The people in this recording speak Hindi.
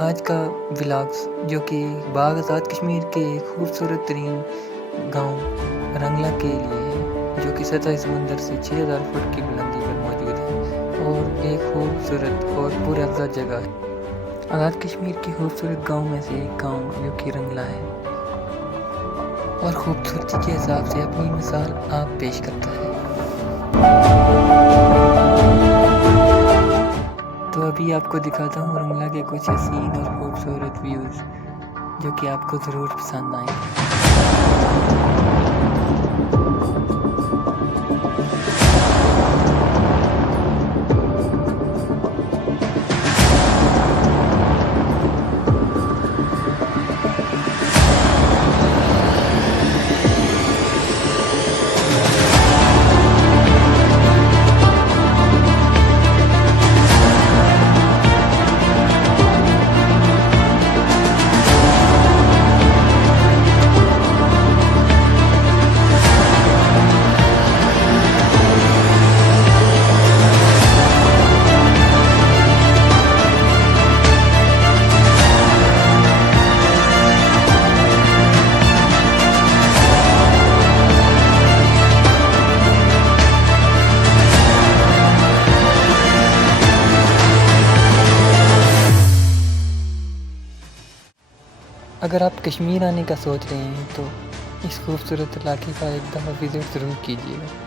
आज का व्लॉग्स जो कि बाग आज़ाद कश्मीर के एक खूबसूरत तरीन गांव रंगला के लिए है, जो कि सतह समंदर से 6000 फुट की बुलंदी पर मौजूद है और एक खूबसूरत और पुरअफ़ज़ा जगह है। आज़ाद कश्मीर के खूबसूरत गांव में से एक गांव जो कि रंगला है और खूबसूरती के हिसाब से अपनी मिसाल आप पेश करता है। तो अभी आपको दिखाता हूँ रंगला के कुछ हसीन और खूबसूरत व्यूज़ जो कि आपको ज़रूर पसंद आएंगे। अगर आप कश्मीर आने का सोच रहे हैं तो इस खूबसूरत इलाके का एक दफ़ा विज़िट ज़रूर कीजिएगा।